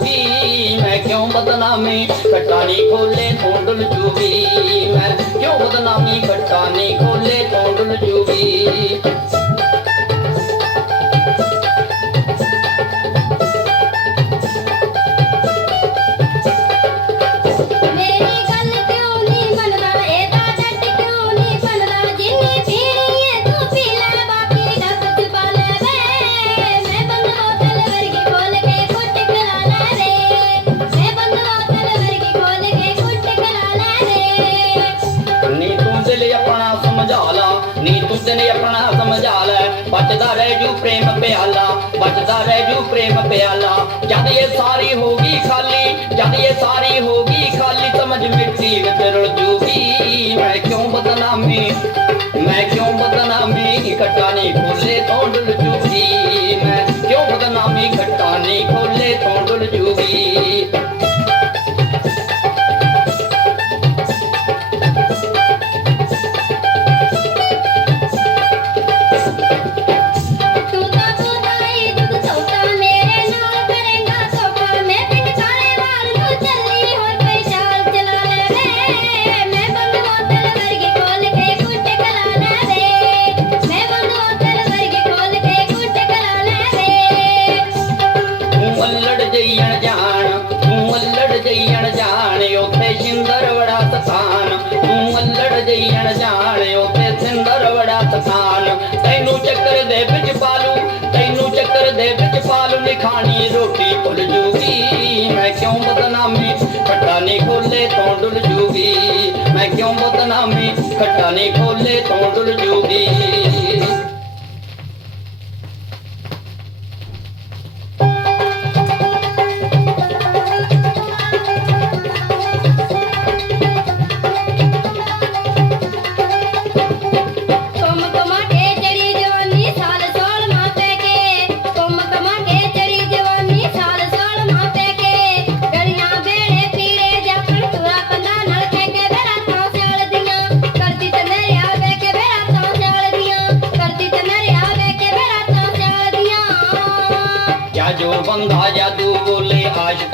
ਚੁਗੀ ਮੈਂ ਕਿਉਂ ਬਦਨਾਮੀ? ਕਟਾਣੀ ਖੋਲੇ ਢੋਂਡਲ ਚੁਗੀ ਮੈਂ ਕਿਉਂ ਬਦਨਾਮੀ? ਕਟਾਣੀ ਖੋਲੇ ਢੋਂਡਲ ਚੁਗੀ ਬਚਦਾ ਰਹਿ ਜੂ ਪ੍ਰੇਮ ਪਿਆਲਾ ਬਚਦਾ ਰਹਿ ਜੂ ਪ੍ਰੇਮ ਪਿਆਲਾ। ਜਦ ਇਹ ਸਾਰੀ ਹੋ ਗਈ ਖਾਲੀ, ਜਦ ਇਹ ਸਾਰੀ ਹੋ ਗਈ ਖਾਲੀ, ਸਮਝ ਮਿੱਟੀ ਵਿੱਚ ਰੁਲ ਜੂਗੀ। ਮੈਂ ਕਿਉਂ ਬਦਨਾਮੀ, ਮੈਂ ਕਿਉਂ ਬਦਨਾਮੀ? ਇਕੱਠਾ ਨਹੀਂ ਜੀਣ ਜਾਣ ਉਤੇ ਸਿੰਦਰ ਵੜਾ ਤਸਾਨ। ਤੈਨੂੰ ਚੱਕਰ ਦੇ ਵਿੱਚ ਪਾਲੂ, ਤੈਨੂੰ ਚੱਕਰ ਦੇ ਵਿੱਚ ਪਾਲੂ, ਨਿਖਾਣੀ ਰੋਟੀ ਭੁੱਲ ਜੂਗੀ। ਮੈਂ ਕਿਉਂ ਬਦਨਾਮੀ, ਖੱਟਾ ਨਹੀਂ ਖੋਲੇ ਤੋਂ ਡੁੱਲ ਜੂਗੀ। ਮੈਂ ਕਿਉਂ ਬਦਨਾਮੀ, ਖੱਟਾ ਨਹੀਂ ਖੋਲੇ ਤੋਂ ਡੁੱਲ ਜੂਗੀ।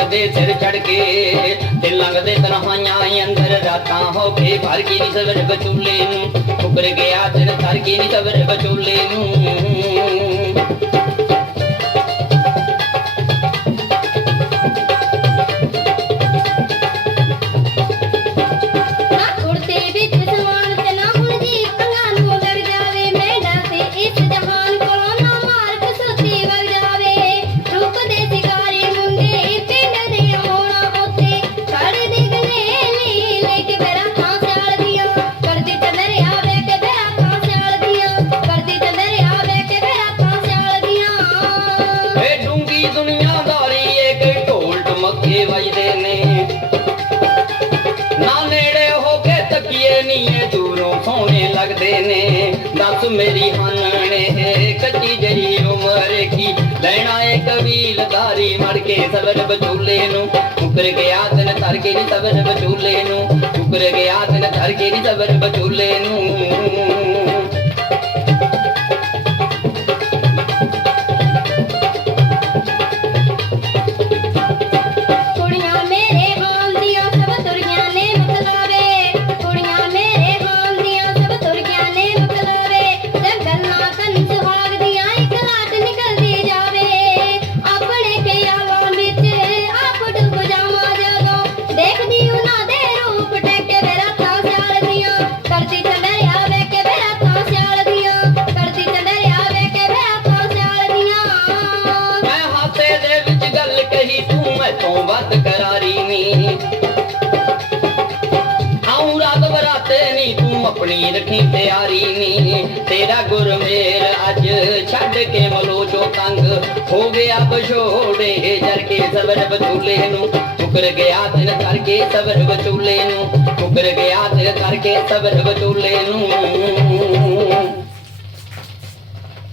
ਲੱਗਦੇ ਸਿਰ ਚੜ ਕੇ ਤੇ ਲੱਗਦੇ ਲੰਘਦੇ ਤਰਹਾਈਆਂ ਅੰਦਰ, ਰਾਤਾਂ ਹੋ ਕੇ ਭਰ ਕੀ ਨਹੀਂ ਸਵਰ ਬਚੂਲੇ ਨੂੰ। ਫੁਕਰ ਗਿਆ ਦਿਨ, ਧਰ ਕੀ ਨਹੀਂ ਸਵਰ ਬਚੂਲੇ ਨੂੰ। ਏ ਦੂਰੋਂ ਸੋਹਣੇ ਲੱਗਦੇ ਨੇ। ਦੱਸ ਮੇਰੀ ਹਾਨਣੇ ਕੱਚੀ ਜਈ ਉਮਰ ਕੀ? ਲੈਣਾ ਏ ਕਬੀਲਦਾਰੀ ਮੜ ਕੇ ਸਬਰ ਬਚੂਲੇ ਨੂੰ। ਉਪਰ ਗਿਆ ਤਨ ਧਰ ਕੇ ਨੀ ਸਬਰ ਬਚੂਲੇ ਨੂੰ। ਉਪਰ ਗਿਆ ਤਨ ਧਰ ਕੇ ਨੀ ਸਬਰ ਬਚੂਲੇ ਨੂੰ। ਵਾਸਤੇ ਆਪਣੀ ਰੱਖੀ ਤਿਆਰੀ ਨੀ। ਤੇਰਾ ਗੁਰਮੇਲ ਅੱਜ ਛੱਡ ਕੇ ਮਲੋਚੋ ਤੰਗ। ਹੋ ਗਿਆ ਬਛੋੜੇ ਜਰ ਕੇ ਸਬਰ ਬਚੂਲੇ ਨੂੰ। ਟੁਕਰ ਗਿਆ ਦਿਨ ਕਰਕੇ ਸਬਰ ਬਚੂਲੇ ਨੂੰ। ਟੁਕਰ ਗਿਆ ਦਿਨ ਕਰਕੇ ਸਬਰ ਬਚੂਲੇ ਨੂੰ।